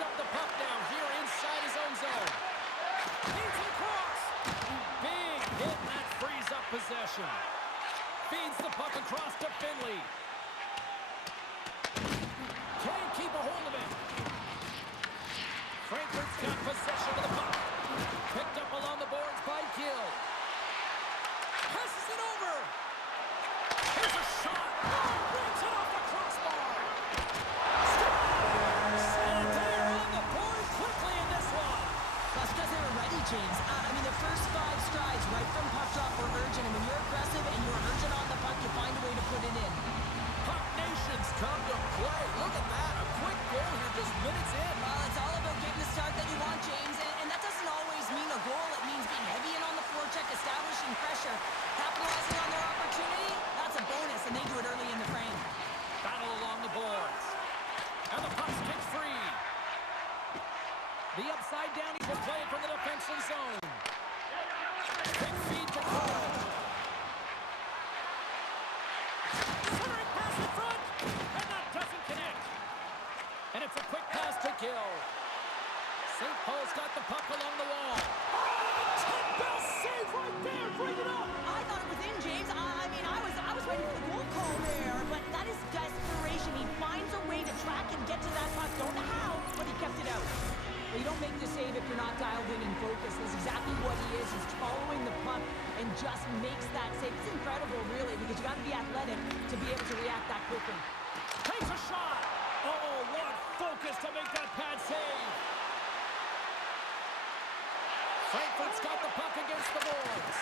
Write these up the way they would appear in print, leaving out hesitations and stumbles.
picked up the puck now here inside his own zone. Feeds it across. Big hit, and that frees up possession. Feeds the puck across to Finley. Can't keep a hold of it. Frankfurt's got possession of the puck. Picked up along the boards by Gill. Passes it over. Here's a shot. Oh, brings it off the crossbar. And they're on the board quickly in this one. That's because they were ready, James. I mean, the first 5 strides right from puck drop were urgent. And when you're aggressive and you're urgent on the puck, you find a way to put it in. Puck Nations come to play. Look at that. A quick goal here just minutes in. Well, it's all about getting the start that you want, James. And that doesn't always mean a goal. It means being heavy in on the forecheck, establishing pressure, capitalizing on their opportunity. That's a bonus, and they do it early in the frame. Battle along the boards. And the puck's kicked free. The upside down, he will play it from the defensive zone. Quick feed to Cole. Centering pass in front. And that doesn't connect. And it's a quick pass to Gill. St. Paul's got the puck along the wall. Best save right there. Bring it up. I thought it was in, James. I was ready for the goal call there, but that is desperation. He finds a way to track and get to that puck. Don't know how, but he kept it out. Well, you don't make the save if you're not dialed in and focused. That's exactly what he is. He's following the puck and just makes that save. It's incredible, really, because you got to be athletic to be able to react that quickly. Takes a shot. Oh, what focus to make that pad save. Frankfurt's got the puck against the boards.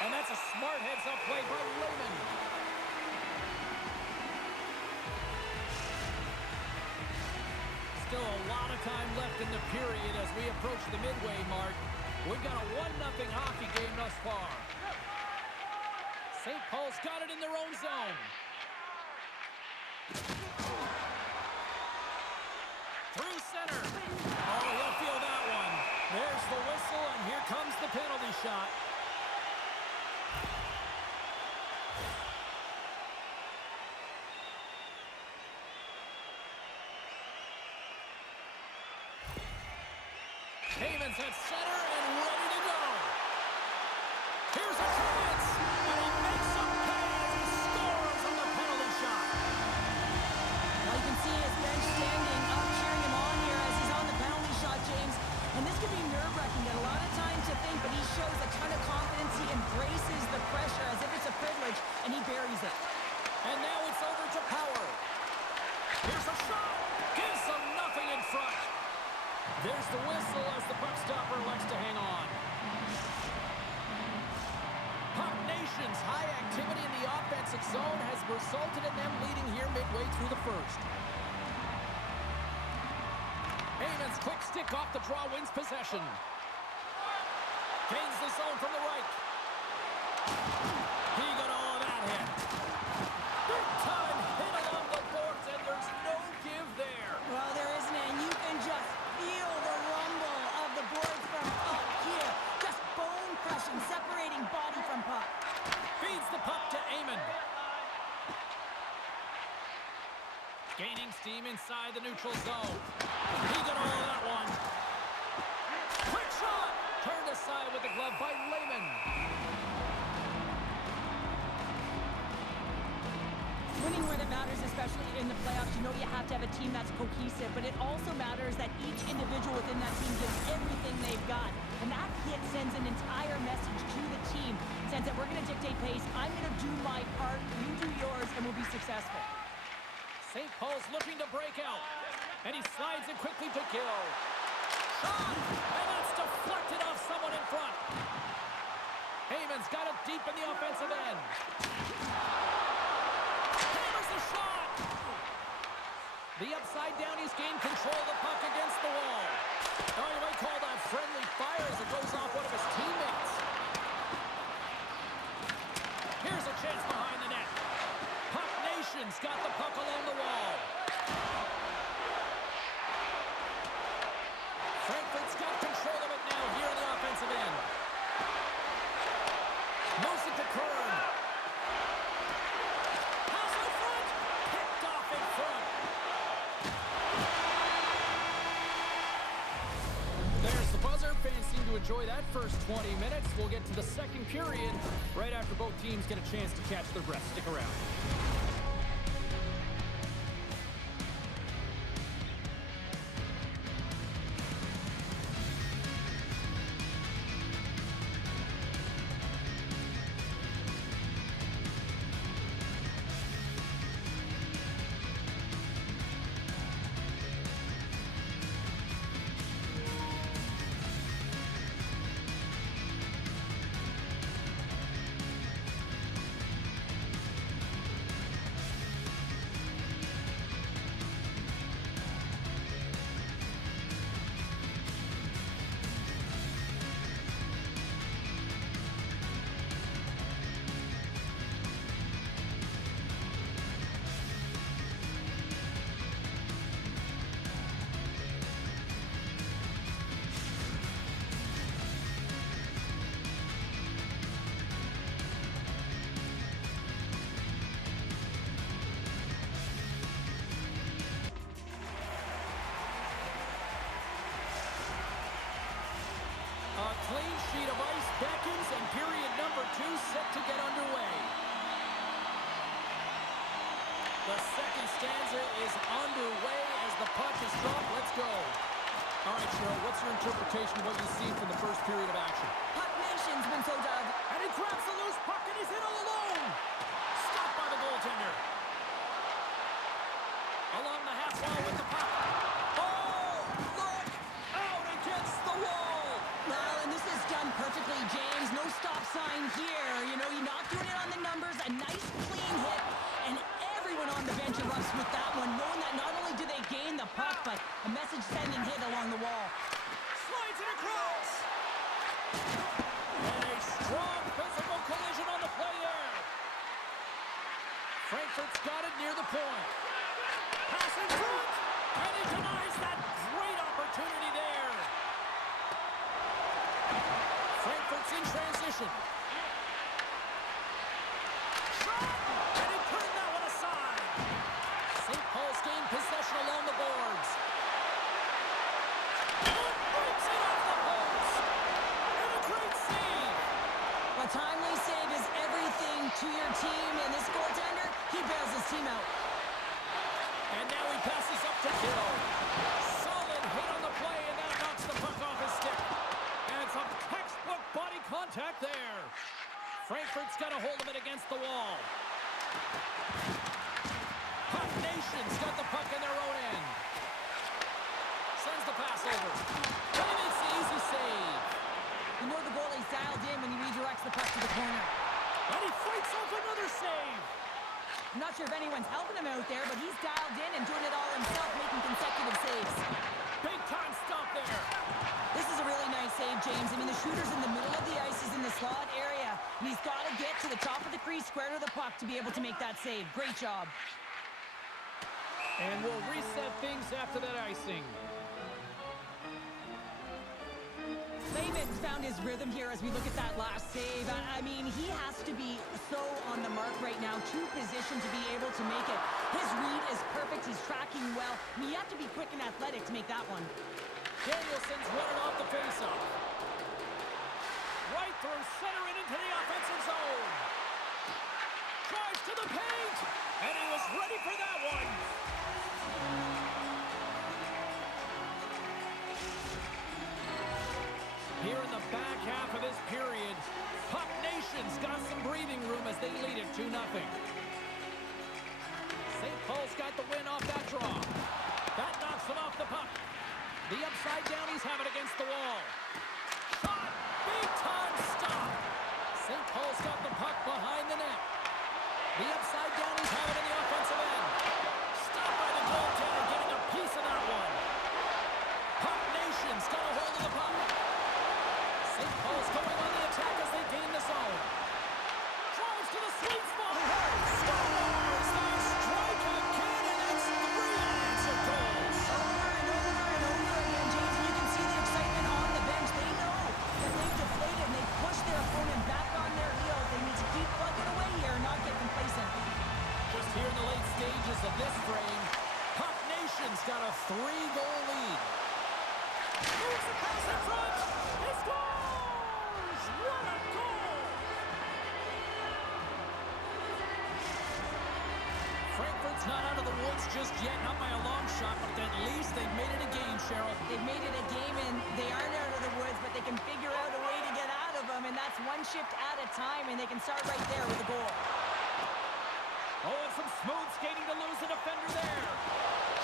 And that's a smart heads-up play by Lehman. Still a lot of time left in the period as we approach the midway mark. We've got a 1-0 hockey game thus far. St. Paul's got it in their own zone. Through center. Oh, he'll feel that one. There's the whistle, and here comes the penalty shot. Havens at center and ready to go. Here's a chance, and he makes some pay as he scores on the penalty shot. Well, you can see his bench standing up, cheering him on here as he's on the penalty shot, James. And this could be nerve-wracking. Got a lot of time to think, but he shows a ton of confidence. He embraces the pressure as if it's a privilege, and he buries it. And now it's over to Power. Here's a shot. Gives them nothing in front. There's the whistle as the puck stopper elects to hang on. Puck Nation's high activity in the offensive zone has resulted in them leading here midway through the first. Heyman's quick stick off the draw wins possession. Gains the zone from the right. He got all of that hit. Big time hit along the boards, and there's no give there. Well, there isn't, and you can just feel the rumble of the boards from up here. Just bone crushing, separating body from puck. Feeds the puck to Amon. Gaining steam inside the neutral zone. He got all of that one. Quick shot! Turned aside with the glove by Lehman. Winning when it matters, especially in the playoffs, you know you have to have a team that's cohesive, but it also matters that each individual within that team gives everything they've got. And that hit sends an entire message to the team. Sends that we're going to dictate pace, I'm going to do my part, you do yours, and we'll be successful. St. Paul's looking to break out. And he slides it quickly to Gill. Shot! And that's deflected off someone in front. Heyman's got it deep in the offensive end. Hammers the shot! The upside down, he's gained control of the puck against the wall. Oh, you might call that friendly fire as it goes off one of his teammates. Here's a chance behind the net. Puck Nation's got the puck along the wall. Frankfurt's got control of it now here in the offensive end. Moves it to Kern. Pass in front. Picked off in front. to enjoy that first 20 minutes. We'll get to the second period right after both teams get a chance to catch their breath. Stick around. A clean sheet of ice beckons, and period number 2 set to get underway. The second stanza is underway as the puck is dropped. Let's go. All right, Cheryl, what's your interpretation of what you've seen from the first period of action? Puck Nation's been so dug. And he grabs the loose puck, and he's hit all alone. Stopped by the goaltender. Along the half wall with the puck. Oh, look! Out against the wall. Well, and this is done perfectly, James. No stop sign here. You know, you're not doing it on the numbers. A nice, clean hit. And everyone on the bench erupts with that one, knowing that not only do they gain the puck, but a message-sending hit along the wall. Slides it across. And a strong physical collision on the play there. Frankfurt's got it near the point. Pass in front. And he denies that great opportunity there. Frankfurt's in transition. Shot! And he turned that one aside. St. Paul's gained possession along the boards. Breaks it off the post. And a great save. A timely save is everything to your team, and this goaltender, he bails his team out. And now he passes up to Kittle. Solid hit on the play, and that knocks the puck off his stick. And some textbook body contact there. Frankfurt's got a hold of it against the wall. Puck Nation's got the puck in their own end. Sends the pass over. And it's the easy save. You know the goalie's dialed in when he redirects the puck to the corner. And he fights off another save. I'm not sure if anyone's helping him out there, but he's dialed in and doing it all himself, making consecutive saves. Big time stop there. This is a really nice save, James. I mean, the shooter's in the middle of the ice. He's in the slot area, and he's got to get to the top of the crease, square to the puck, to be able to make that save. Great job. And we'll reset things after that icing. Layman's found his rhythm here as we look at that last save. I mean, he has to be so on the mark right now, to position to be able to make it. His read is perfect. He's tracking well. I mean, you have to be quick and athletic to make that one. Danielson's running off the faceoff. Right through center and into the offensive zone. Drives to the paint, and he was ready for that one. Here in the back half of this period, Puck Nation's got some breathing room as they lead it 2-0. St. Paul's got the win off that draw. That knocks them off the puck. The upside down, he's having against the wall. Shot! Big time stop! St. Paul's got the puck behind the net. The upside down, he's having in the offensive end. Stopped by the goaltender, getting a piece of that one. Puck Nation's got a hold of the puck. St. Paul's going on the attack as they gain the zone. Drives to the sweet spot. Scores! They strike again, and it's 3 unanswered goals. Over and over and over again, James. And you can see the excitement on the bench. They know that they've deflated and they've pushed their opponent back on their heels. They need to keep plugging away here and not get complacent. Just here in the late stages of this frame, Puck Nation's got a 3-goal lead. Moves the pass in front. He scores! It's not out of the woods just yet, not by a long shot, but at least they've made it a game, Cheryl. They've made it a game, and they aren't out of the woods, but they can figure out a way to get out of them, and that's one shift at a time, and they can start right there with a goal. Oh, and some smooth skating to lose a defender there.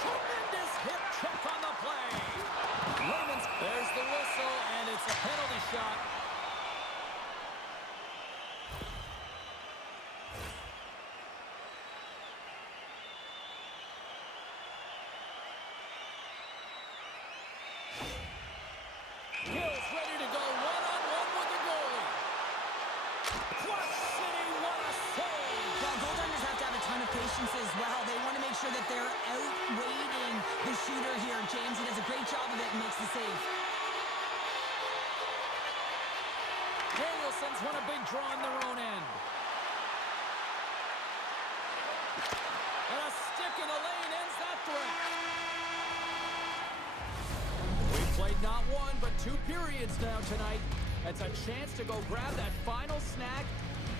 Tremendous hip check on the play. Lemons, there's the whistle, and it's a penalty shot. Gill's ready to go one-on-one with the goalie. Quad City, what a save! Well, goaltenders have to have a ton of patience as well. They want to make sure that they're outweighting the shooter here. James, he does a great job of it and makes the save. Daniel sends one a big draw on their own end. And a stick in the lane ends that threat. We've played not one, but 2 periods now tonight. It's a chance to go grab that final snack.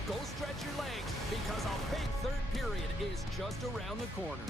Go stretch your legs, because a big third period is just around the corner.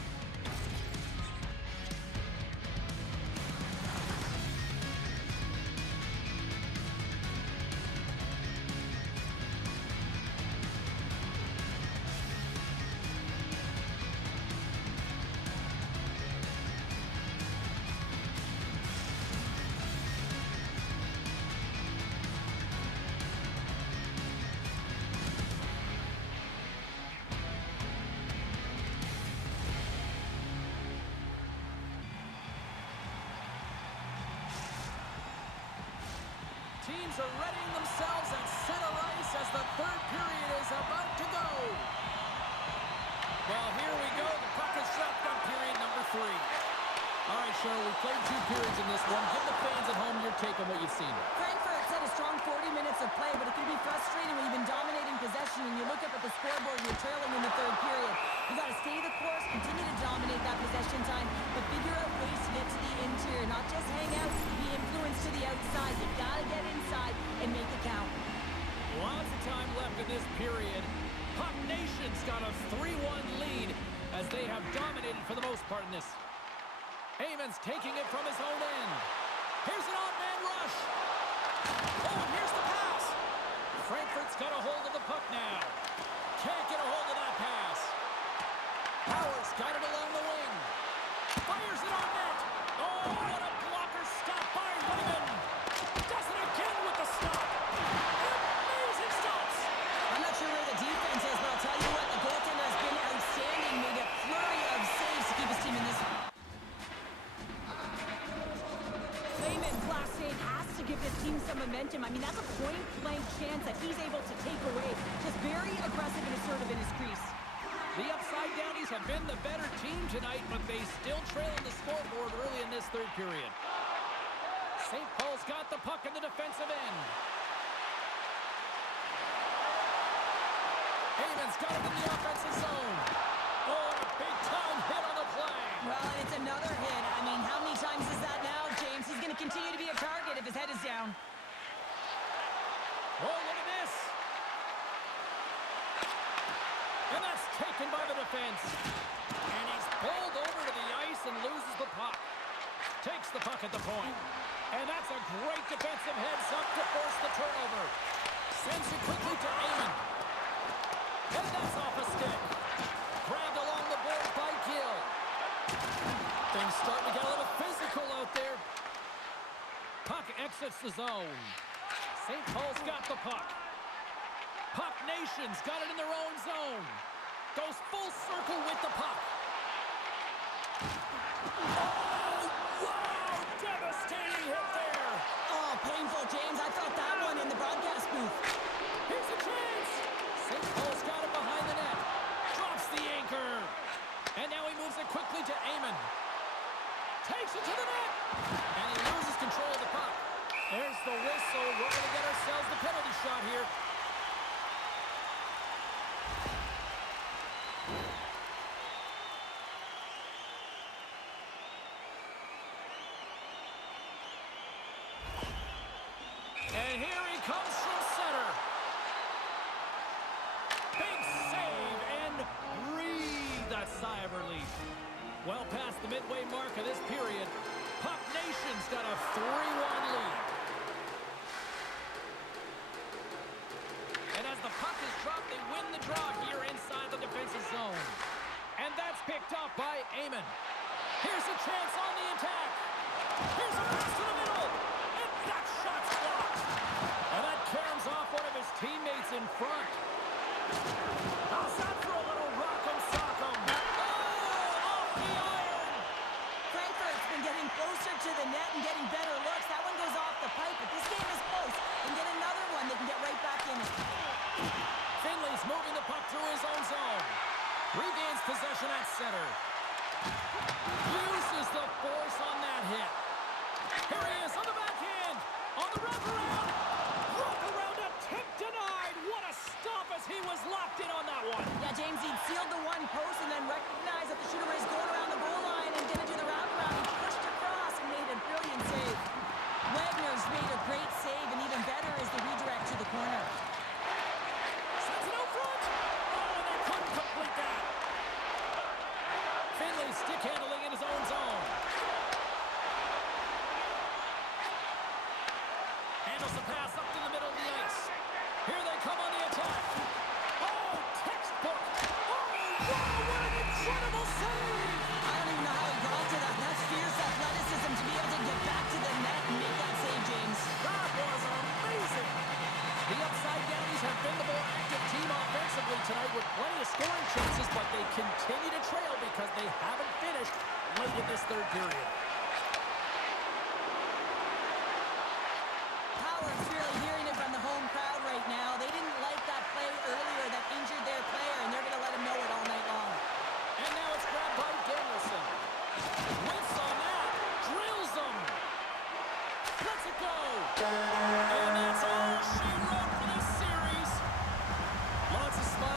Teams are readying themselves at center ice as the third period is about to go. Well, here we go. The puck is shotgun period number 3. All right, Cheryl, we played 2 periods in this one. Give the fans at home your take on what you've seen. Frankfurt's had a strong 40 minutes of play, but it can be frustrating when you've been dominating possession and you look up at the scoreboard and you're trailing in the third period. You got to stay the course, continue to dominate that possession time, but figure out ways to get to the interior, not just hang out, be influenced to the outside. You got to get inside and make it count. Lots of time left in this period. Puck Nation's got a 3-1 lead as they have dominated for the most part in this. Eamon's taking it from his own end. Here's an odd-man rush. Oh, and here's the pass. Frankfurt's got a hold of the puck now. Can't get a hold of that pass. Howard's got it along the wing. Fires it on net. Oh, what a blocker stop by Raymond. Does it again with the stop. Amazing stops. I'm not sure where the defense is, but I'll tell you what, the goaltender has been outstanding. Made a flurry of saves to keep his team in this. Clayman's last save has to give this team some momentum. I mean, that's a point-blank chance that he's able to take away. Just very aggressive and assertive in his crease. The Upside Downies have been the better team tonight, but they still trail on the scoreboard early in this third period. St. Paul's got the puck in the defensive end. Eamon's got it in the offensive zone. Oh, and a big-time hit on the play. Well, and it's another hit. I mean, how many times is that now, James? He's going to continue to be a target if his head is down. Oh, look at this. And that's taken by the defense. And he's pulled over to the ice and loses the puck. Takes the puck at the point. And that's a great defensive heads-up to force the turnover. Sends it quickly to Eamon. And that's off a stick. Grabbed along the boards by Gill. Things starting to get a little physical out there. Puck exits the zone. St. Paul's got the puck. Puck Nation's got it in their own zone. Goes full circle with the puck. Oh, wow! Devastating hit there. Oh, painful, James. I felt that one in the broadcast booth. Here's a chance. St. Paul's got it behind the net. Drops the anchor. And now he moves it quickly to Eamon. Takes it to the net. And he loses control of the puck. There's the whistle. We're going to get ourselves the penalty shot here. And here he comes from center. Big save and breathe that sigh of relief. past the midway mark of this period. Puck Nation's got a 3-1 lead. And as the puck is dropped, they win the draw here inside the defensive zone. And that's picked up by Eamon. Here's a chance on the attack. Here's a pass to the middle. And that shot's blocked. And that caroms off one of his teammates in front. How's that for a little rock'em sock'em? Oh, off the iron. Frankfurt's been getting closer to the net and getting better looks. That one goes off the pipe, but this game is close. And get another one, they can get right back in it. Finley's moving the puck through his own zone. Regains possession at center. Uses the force on that hit. Here he is on the backhand. On the wraparound. Wraparound attempt denied. What a stop as he was locked in on that one. Yeah, James, he'd sealed the one post and then recognized that the shooter was going around the goal line and didn't do the wraparound. He pushed across and made a brilliant save. Wagner's made a great save, and even better is the redirect to the corner. Sends it out front. Oh, and they couldn't complete that. Finley stick handling in his own zone. Handles the pass up to the middle of the ice. Here they come on the attack. Oh, textbook. Oh, wow, what an incredible save. I don't even know how he got to that. That's fierce athleticism to be able to get back to the net and make that save, James. That was amazing. The Upside Downies have been the more active team offensively tonight with plenty of scoring chances, but they continue to trail because they haven't finished late in this third period. Howard's really hearing it from the home crowd right now. They didn't like that play earlier that injured their player, and they're going to let him know it all night long. And now it's grabbed by Danielson. Whiffs on that. Drills them. Lets it go.